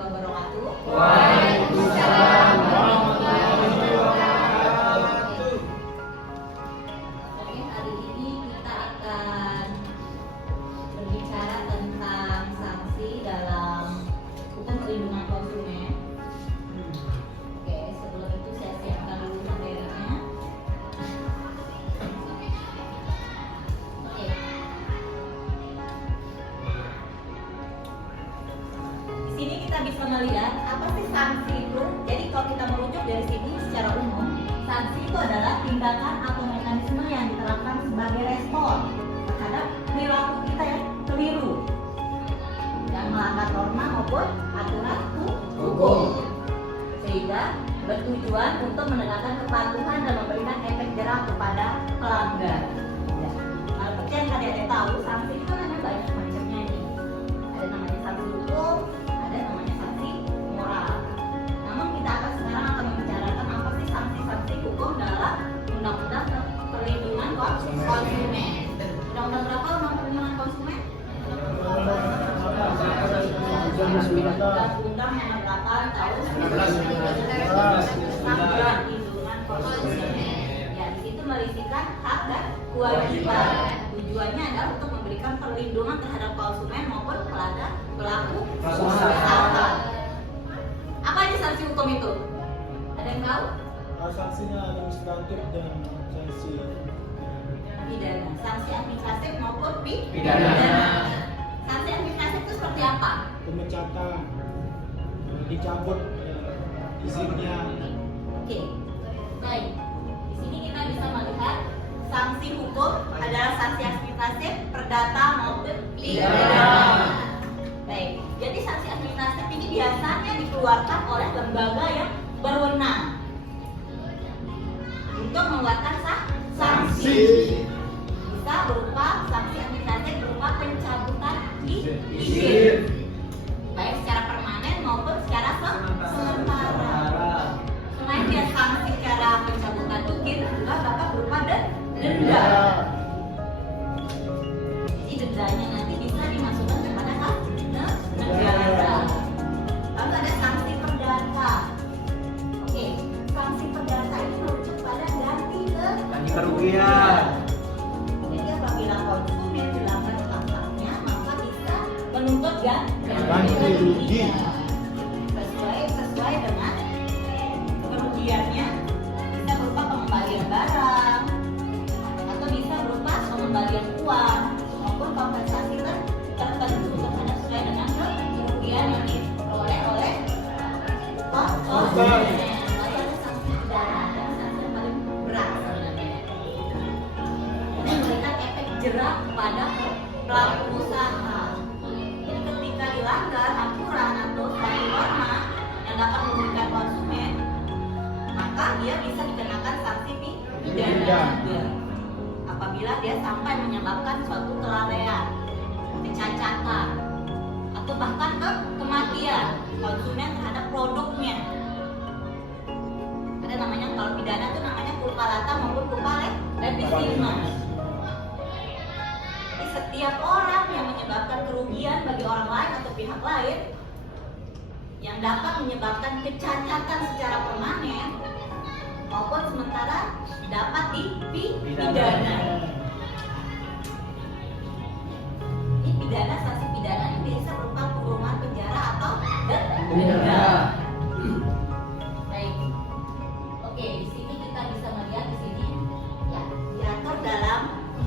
wabarakatuh. Waalaikumsalam warahmatullahi wabarakatuh. Oke, hari ini kita akan berbicara tentang sanksi dalam hukum perlindungan konsumen. Oke, sebelum itu saya siapkan dulu materinya. Oke. Di sini kita bisa melihat apa sih sanksi itu. Jadi kalau kita merujuk dari sini secara umum, sanksi itu adalah tindakan atau mekanisme yang diterapkan sebagai respon terhadap perilaku kita yang keliru, yang melanggar norma maupun aturan hukum, sehingga bertujuan untuk menegakkan kepatuhan dan memberikan efek jerah kepada pelanggar. Ya. Nah, seperti yang kalian tahu, sanksi itu kan ada banyak macamnya nih. Ada namanya sanksi hukum, ada namanya sanksi moral. Namun kita sekarang akan membicarakan apa sih sanksi-sanksi hukum dalam Undang-Undang Perlindungan Konsumen. Undang-Undang berapa Undang Perlindungan Konsumen? Undang-Undang Nomor 8 Tahun 1999 tentang Perlindungan Konsumen. Ya, di situ merisikan hak dan kewajiban. Tujuannya adalah untuk memberikan perlindungan terhadap konsumen maupun pelaku usaha. Apa ini sanksi hukum itu? Ada yang tahu? Sanksinya administratif dan sanksi Pidana. Sanksi administratif maupun Pidana. Sanksi administratif itu seperti apa? pemecatan, dicabut izinnya. Oke, baik. Di sini kita bisa melihat sanksi hukum adalah sanksi administratif, perdata maupun pidana. Baik. Jadi sanksi administratif ini biasanya dikeluarkan oleh lembaga yang berwenang untuk mengeluarkan sanksi. Bisa berupa sanksi administratif berupa pencabutan izin, baik secara permanen maupun secara sementara. Selain dia sanksi secara pencabutan izin, juga dapat berupa denda. Jadi dendanya nanti bisa dimasukkan kepada negara. Lalu ada sanksi perdata. Oke, sanksi perdata ini merujuk pada ganti kerugian. Jadi apabila konsumen dilanggar hak-haknya, maka bisa menuntut Ganti rugi. sesuai dengan kerugiannya. Bisa berupa pengembalian barang atau bisa berupa pengembalian uang maupun kompensasi tertentu terhadap sesuai dengan kerugian yang diperoleh oleh konsumen. Lalu ada sanksi pidana, dan sanksi yang paling berat sebenarnya. Ini memberikan efek jerah kepada pelaku usaha. Jadi ketika dilanggar aturan atau suatu norma yang dapat merugikan konsumen, maka dia bisa dikenakan sanksi pidana juga. Apabila dia sampai menyebabkan suatu kelalaian, kecacatan, atau bahkan kematian konsumen terhadap produknya. Ada namanya, kalau pidana itu namanya culpa lata maupun culpa legittima. Jadi setiap orang yang menyebabkan kerugian bagi orang lain atau pihak lain yang dapat menyebabkan kecacatan secara permanen maupun sementara dapat dipidana. Ini pidana, sanksi pidana ini bisa berupa kurungan penjara atau denda. Baik. Oke, di sini kita bisa melihat di sini ya, diatur dalam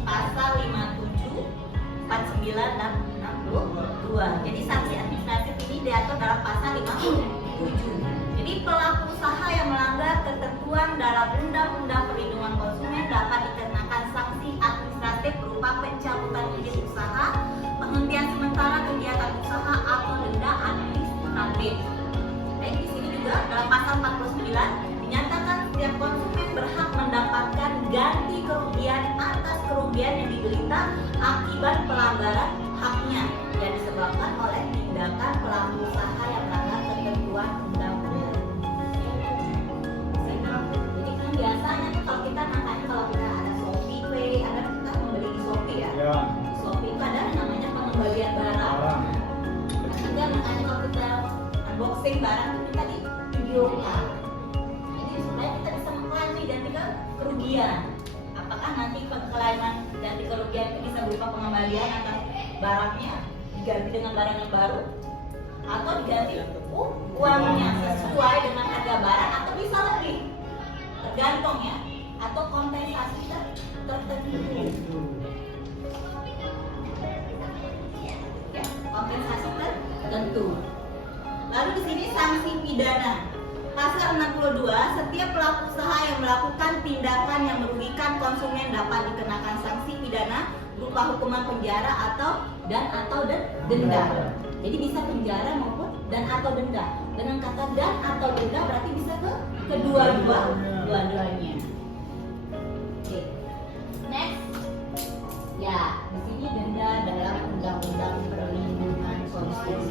pasal 57, 49 dan 62. Jadi sanksi administratif ini diatur dalam pasal 57. Jadi pelaku usaha yang melanggar ketentuan dalam Undang-Undang Perlindungan Konsumen dapat dikenakan sanksi administratif berupa pencabutan izin usaha, penghentian sementara kegiatan usaha atau denda administratif. Baik, di sini juga dalam pasal 49 dinyatakan setiap konsumen berhak mendapatkan ganti kerugian atas kerugian yang diderita akibat pelanggaran haknya yang disebabkan oleh tindakan pelaku usaha yang melanggar ketentuan undang-undang. Jadi kan biasanya tuh kalau kita makanya kalau kita ada Shopee Pay, ada kita membeli di Shopee ya. Di Shopee itu ada namanya pengembalian barang. Nah, juga makanya kalau kita unbox kerugian. Apakah nanti pengklaiman ganti kerugian itu bisa berupa pengembalian atas barangnya diganti dengan barang yang baru, atau diganti uangnya sesuai dengan harga barang, atau bisa lebih, tergantung ya, atau kompensasi tertentu. Ya, kompensasi tertentu. Lalu di sini sanksi pidana. Pasal 62, setiap pelaku usaha yang melakukan tindakan yang merugikan konsumen dapat dikenakan sanksi pidana berupa hukuman penjara atau denda. Jadi bisa penjara maupun dan atau denda. Dengan kata dan atau denda berarti bisa ke kedua-duanya. Oke. Next. Ya, di sini denda dalam Undang-Undang Perlindungan Konsumen.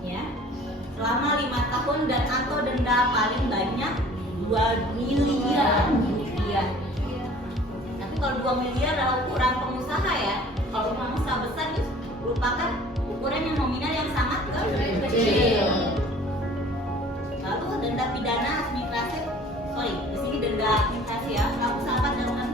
Ya. Selama 5 tahun dan atau denda paling banyak 2 miliar rupiah. Tapi kalau 2 miliar adalah ukuran pengusaha ya. Kalau pengusaha besar itu merupakan ukuran yang nominal yang sangat kecil. Lalu denda pidana administrasi, di sini denda administrasi ya. Pelaku usaha dapat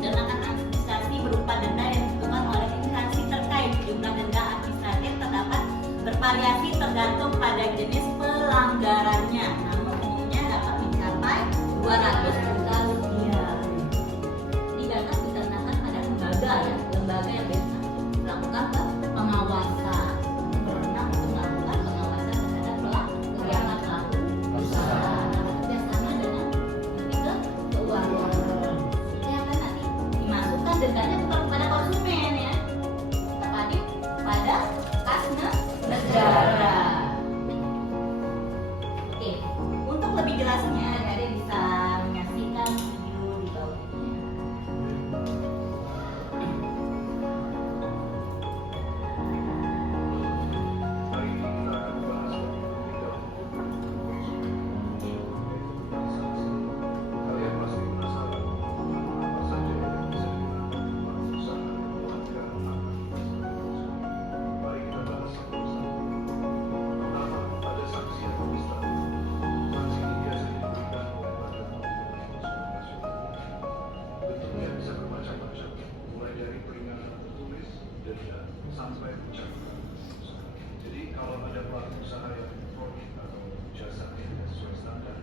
dikenakan administrasi berupa denda yang ditentukan oleh instansi terkait. Jumlah denda administratif terdapat bervariasi tergantung pada jenis pelanggarannya, namun umumnya dapat mencapai 200 juta rupiah. Ini dapat dikenakan pada lembaga yang biasa melakukan pengawasan, berwenang untuk melakukan pengawasan terhadap kegiatan pelaku usaha bekerjasama dengan keuangan. Ini akan nanti dimasukkan dendanya bukan kepada konsumen ya, tetapi pada kas negara. Oke, untuk lebih jelasnya Anda bisa menyaksikan video di bawahnya. Kalian pasti penasaran apa saja yang bisa dikenakan pelaku usaha dalam pelanggaran hak. Mari kita bahas satu-satu. Pertama, ada sanksi administratif. Sanksi ini biasanya diberikan oleh Badan Perlindungan Konsumen Nasional. Bentuknya bisa bermacam-macam, mulai dari peringatan tertulis, denda, sampai pencabutan. Jadi kalau ada pelaku usaha yang produk atau jasa tidak sesuai standar,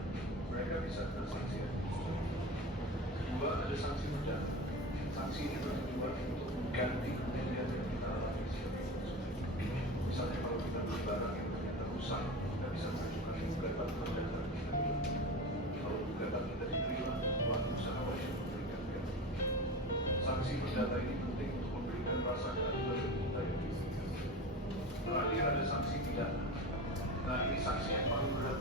mereka bisa kena sanksi administratif. Kedua, ada sanksi pidana. Sanksi ini bertujuan untuk mengganti kerugian yang kita alami sebagai konsumen. Misalnya kalau kita beli barang yang ternyata rusak, kita bisa mengajukan gugatan perdata kita. Kalau gugatan kita diterima, pelaku usaha wajib memberikan ganti. Sanksi perdata ini penting untuk memberikan rasa keadilan bagi kita yang dirugikan. Terakhir ada sanksi pidana. Nah ini sanksi yang paling berat.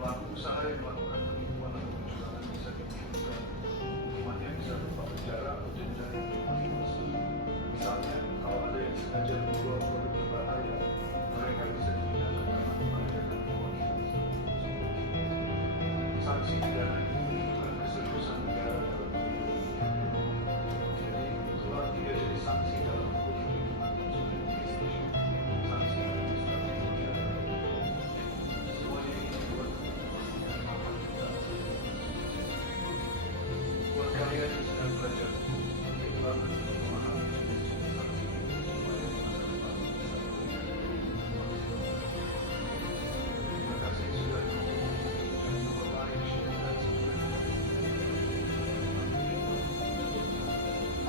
Pelaku usaha yang melakukan penipuan atau kecurangan bisa dipidana. Hukumannya bisa berupa penjara atau denda yang paling besar. Misalnya kalau ada yang sengaja menjual produk berbahaya, mereka bisa dipidana karena membahayakan keuangan. Sanksi pidana ini menunjukkan keseriusan negara dalam melindungi. Jadi itulah 3 jenis sanksi dalam hukum perlindungan konsumen di Indonesia. Sanksi administratif, pidana, dan denda. Semuanya ini dibuat untuk memastikan hak kita. Buat kalian yang sedang belajar hukum, penting banget untuk memahami jenis-jenis sanksi ini supaya di masa depan bisa memberikan perlindungan. Terima kasih sudah menonton. Jangan lupa like, share, dan subscribe.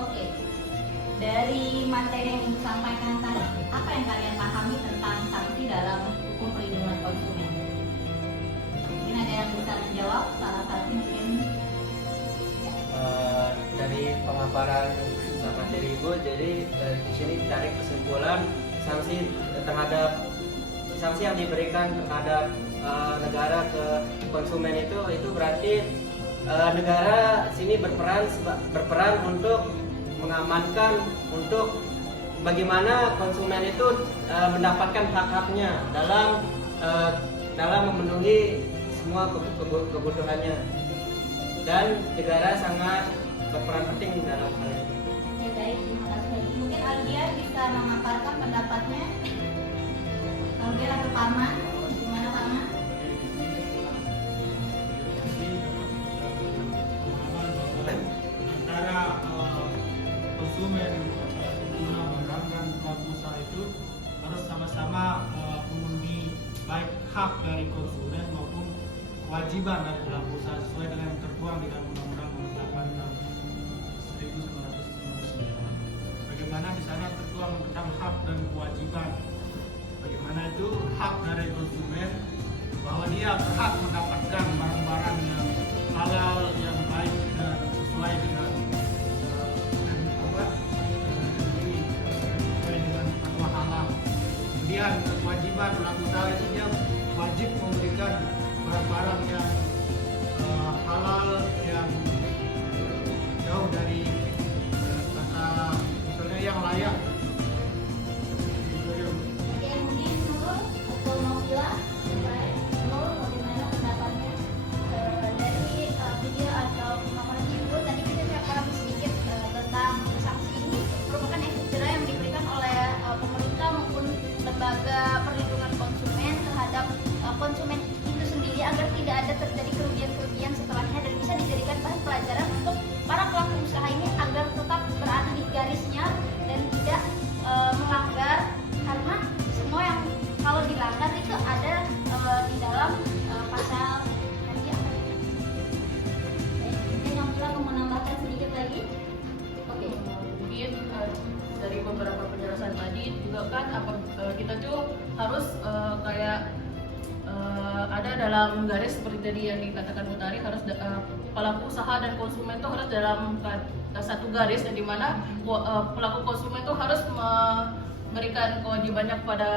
Oke. Dari materi yang Ibu sampaikan tadi, apa yang kalian pahami tentang sanksi dalam hukum perlindungan konsumen? Mungkin ada yang bisa menjawab, salah satu mungkin. Dari pemaparan materi Ibu, jadi di sini cari kesimpulan sanksi terhadap sanksi yang diberikan terhadap negara ke konsumen itu berarti negara sini berperan untuk mengamankan untuk bagaimana konsumen itu mendapatkan hak-haknya dalam memenuhi semua kebutuhannya, dan negara sangat berperan penting dalam hal ini. Ya, baik, terima kasih. Mungkin Aldia bisa memaparkan pendapatnya. Aldia atau Parman, gimana Parman? kewajiban dari pelaku usaha sesuai dengan yang tertuang di dalam Undang-Undang Nomor 8 Tahun 1999. Bagaimana di sana tertuang tentang hak dan kewajiban. Bagaimana itu hak dari konsumen bahwa dia berhak mendapatkan barang-barang yang halal, yang baik dan sesuai dengan sesuai dengan fatwa halal. Kemudian kewajiban pelaku usaha itu dia wajib memberikan barang-barang yang halal, yang jauh dari kata misalnya yang layak. Oke, mungkin Nur atau Novila, Nur bagaimana pendapatnya dari video atau pemaparan ibu tadi kita cakap sedikit tentang sanksi ini merupakan efek jerah yang diberikan oleh pemerintah maupun lembaga perlindungan konsumen terhadap konsumen itu sendiri agar tidak ada terjadi kerugian-kerugian setelahnya dan bisa dijadikan bahan pelajaran untuk para pelaku usaha ini agar tetap berada di garisnya dan tidak melanggar, karena semua yang kalau dilanggar itu ada di dalam pasal tadi apa? Mungkin yang bilang mau menambahkan sedikit lagi. Oke. Mungkin dari beberapa penjelasan tadi juga kan kita tuh harus kayak ada dalam garis seperti tadi yang dikatakan Utari, harus pelaku usaha dan konsumen tuh harus dalam satu garis, yang dimana pelaku konsumen tuh harus memberikan kewajibannya kepada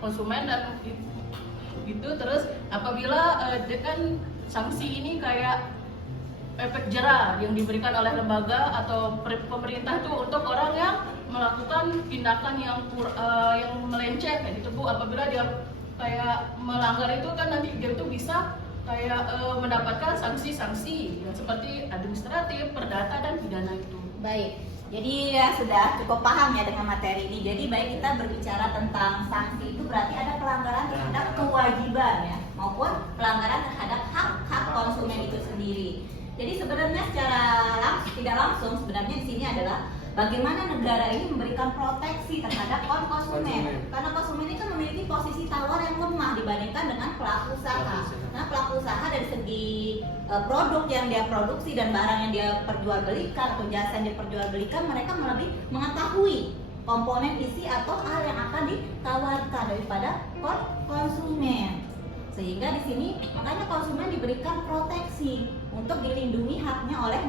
konsumen dan gitu. Terus apabila dengan sanksi ini kayak efek jerah yang diberikan oleh lembaga atau pemerintah itu untuk orang yang melakukan tindakan yang melenceng kayak gitu Bu, apabila dia kayak melanggar itu kan nanti dia tuh bisa kayak mendapatkan sanksi-sanksi yang seperti administratif, perdata dan pidana itu. Baik, jadi ya sudah cukup paham ya dengan materi ini. Jadi baik kita berbicara tentang sanksi itu berarti ada pelanggaran terhadap kewajiban ya, maupun pelanggaran terhadap hak konsumen itu sendiri. Jadi sebenarnya secara tidak langsung sebenarnya di sini adalah bagaimana negara ini memberikan proteksi terhadap konsumen. Karena konsumen ini kan memiliki posisi tawar yang lemah dibandingkan dengan pelaku usaha. Nah, pelaku usaha dari segi produk yang dia produksi dan barang yang dia perjualbelikan atau jasa yang dia perjualbelikan, mereka lebih mengetahui komponen isi atau hal yang akan ditawarkan daripada konsumen. Sehingga di sini makanya konsumen diberikan proteksi untuk dilindungi haknya oleh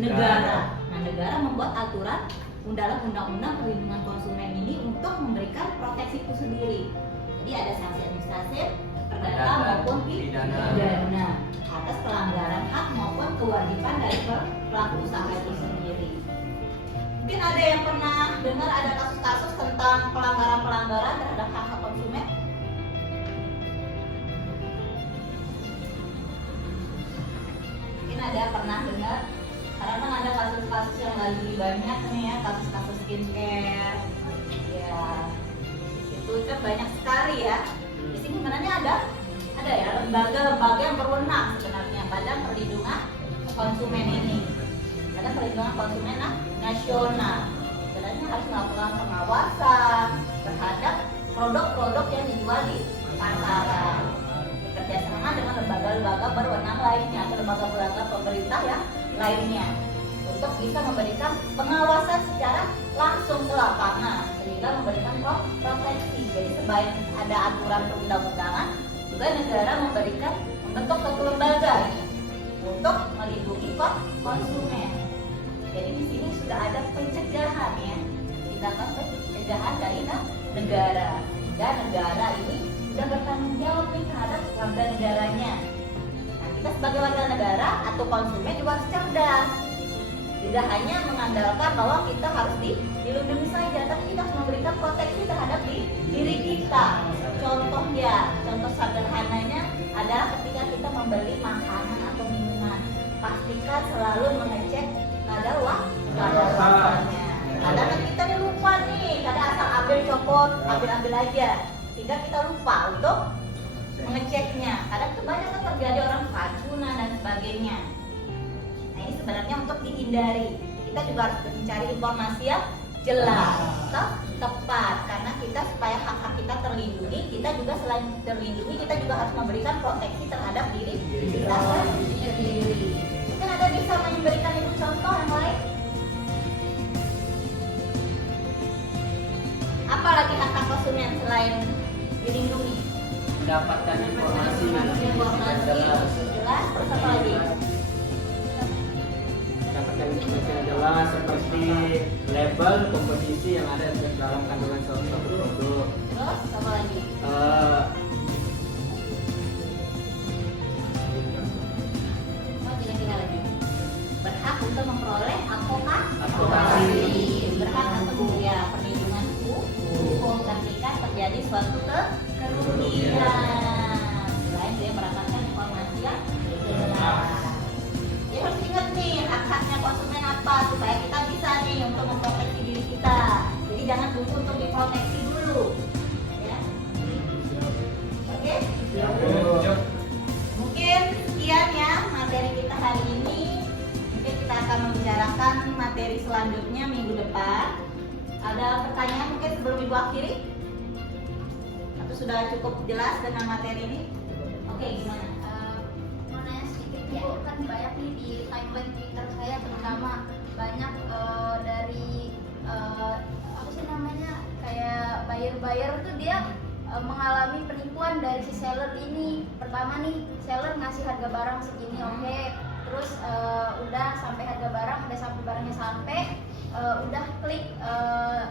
negara. Nah, negara membuat aturan dalam undang-undang perlindungan konsumen ini untuk memberikan proteksi itu sendiri. Jadi ada sanksi administratif, perdata maupun pidana atas pelanggaran hak maupun kewajiban dari pelaku usaha itu sendiri. Mungkin ada yang pernah dengar ada kasus-kasus tentang pelanggaran-pelanggaran terhadap hak konsumen? Mungkin ada pernah dengar, karena kan ada kasus-kasus yang lagi banyak nih ya, kasus-kasus skincare ya, itu kan banyak sekali ya. Di sini sebenarnya ada ya lembaga-lembaga yang berwenang sebenarnya, Badan Perlindungan Konsumen ini, Badan Perlindungan Konsumen Nasional, sebenarnya harus melakukan pengawasan terhadap produk-produk yang dijual di pasaran, bekerjasama dengan lembaga-lembaga berwenang lainnya atau lembaga-lembaga pemerintah yang lainnya untuk bisa memberikan pengawasan secara langsung ke lapangan sehingga memberikan proteksi. Jadi sebaik ada aturan perundang-undangan, juga negara membentuk satu lembaga untuk melindungi konsumen. Jadi di sini sudah ada pencegahan ya, tindakan pencegahan dari negara, dan negara ini sudah bertanggung jawab terhadap warga negaranya. Nah, kita sebagai warga negara atau konsumen juga harus cerdas. Tidak hanya mengandalkan bahwa kita harus dilindungi saja, tapi kita harus memberikan proteksi terhadap diri kita. Contoh sederhananya adalah ketika kita membeli makanan atau minuman, pastikan selalu mengecek kadaluarsanya. Kadang kita lupa nih, kadang asal ambil aja, sehingga kita lupa untuk mengeceknya. Kadang kebanyakan terjadi orang keracunan dan sebagainya. Nah, ini sebenarnya untuk dihindari. Kita juga harus mencari informasi yang jelas, tepat. Karena kita supaya hak-hak kita terlindungi, kita juga selain terlindungi, kita juga harus memberikan proteksi terhadap diri kita sendiri. Mungkin ada bisa memberikan ibu contoh yang lain? Apalagi hak-hak konsumen selain dilindungi? Mendapatkan informasi yang jelas. Jelas, terus apa lagi? Mendapatkan informasi yang jelas seperti label komposisi yang ada dalam kandungan suatu produk. Terus apa lagi? Oh, kira-kira lagi. Berhak untuk memperoleh advokasi. Berhak untuk ya perlindungan hukum ketika terjadi suatu kerugian. Selain dia mendapatkan informasi yang jelas. Jadi harus ingat nih hak-haknya konsumen apa supaya kita bisa nih untuk memproteksi diri kita. Jadi jangan tunggu untuk diproteksi dulu, ya. Oke? Mungkin sekian ya materi kita hari ini. Mungkin kita akan membicarakan materi selanjutnya minggu depan. Ada pertanyaan mungkin sebelum Ibu akhiri? Atau sudah cukup jelas dengan materi ini? Oke, gimana? Mau nanya sedikit Bu, kan banyak nih di timeline Twitter saya terutama banyak dari apa sih namanya kayak buyer tuh dia mengalami penipuan dari si seller ini. Pertama nih seller ngasih harga barang segini, oke, terus udah sampai harga barang, udah sampai barangnya sampai, udah klik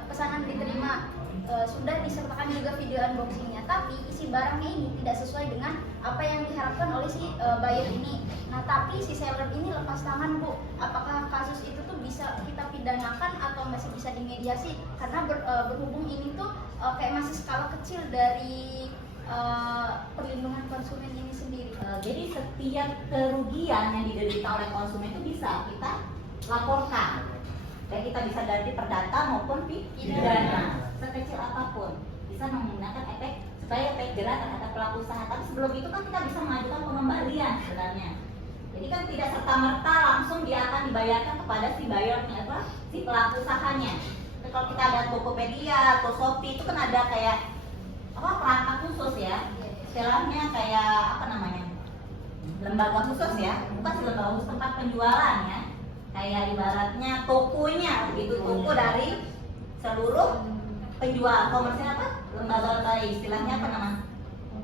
pesanan diterima. Sudah disertakan juga video unboxingnya, tapi isi barangnya ini tidak sesuai dengan apa yang diharapkan oleh si buyer ini. Nah, tapi si seller ini lepas tangan Bu. Apakah kasus itu tuh bisa kita pidanakan atau masih bisa dimediasi? Karena berhubung ini tuh kayak masih skala kecil dari perlindungan konsumen ini sendiri. Jadi setiap kerugian yang diderita oleh konsumen itu bisa kita laporkan. Dan kita bisa dari perdata maupun pidana, sekecil apapun bisa menggunakan efek supaya efek jerah terhadap pelaku usaha. Tapi sebelum itu kan kita bisa mengajukan pengembalian sebenarnya. Jadi kan tidak serta merta langsung dia akan dibayarkan kepada si buyernya apa si pelaku usahanya. Jadi kalau kita ada Tokopedia atau Shopee itu kan ada kayak apa perangkat khusus ya, istilahnya kayak apa namanya lembaga khusus ya, bukan sih lembaga khusus tempat penjualan ya. Kayak ibaratnya tokonya begitu, toko dari seluruh penjual komersial apa lembaga istilahnya apa namanya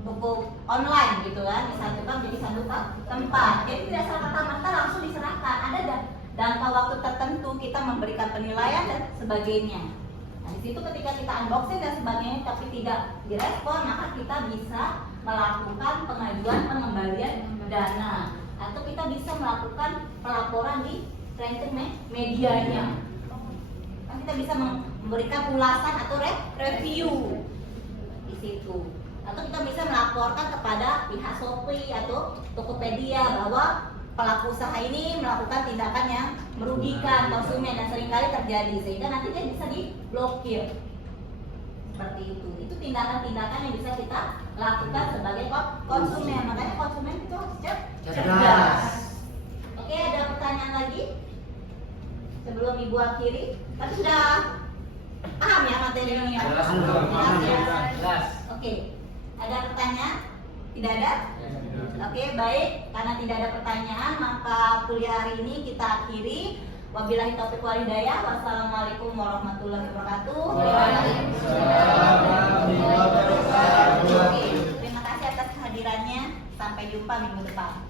toko online gitu kan, disatukan menjadi satu tempat. Jadi tidak serta-merta langsung diserahkan, ada jangka waktu tertentu kita memberikan penilaian dan sebagainya. Nah, di situ ketika kita unboxing dan sebagainya tapi tidak direspon, maka kita bisa melakukan pengajuan pengembalian dana atau kita bisa melakukan pelaporan di medianya. Kan kita bisa memberikan ulasan atau review di situ. Atau kita bisa melaporkan kepada pihak Shopee atau Tokopedia bahwa pelaku usaha ini melakukan tindakan yang merugikan konsumen dan seringkali terjadi sehingga nanti dia bisa diblokir. Seperti itu. Itu tindakan-tindakan yang bisa kita lakukan sebagai konsumen. Makanya konsumen itu harus cerdas. Oke, ada pertanyaan lagi? Sebelum Ibu akhiri, tapi sudah paham ya materi ini ya? Jelas. Oke, ada pertanyaan? Tidak ada? Oke, baik. Karena tidak ada pertanyaan, maka kuliah hari ini kita akhiri. Wabillahi taufiq wal hidayah. Wassalamualaikum warahmatullahi wabarakatuh. Oke, terima kasih atas kehadirannya. Sampai jumpa minggu depan.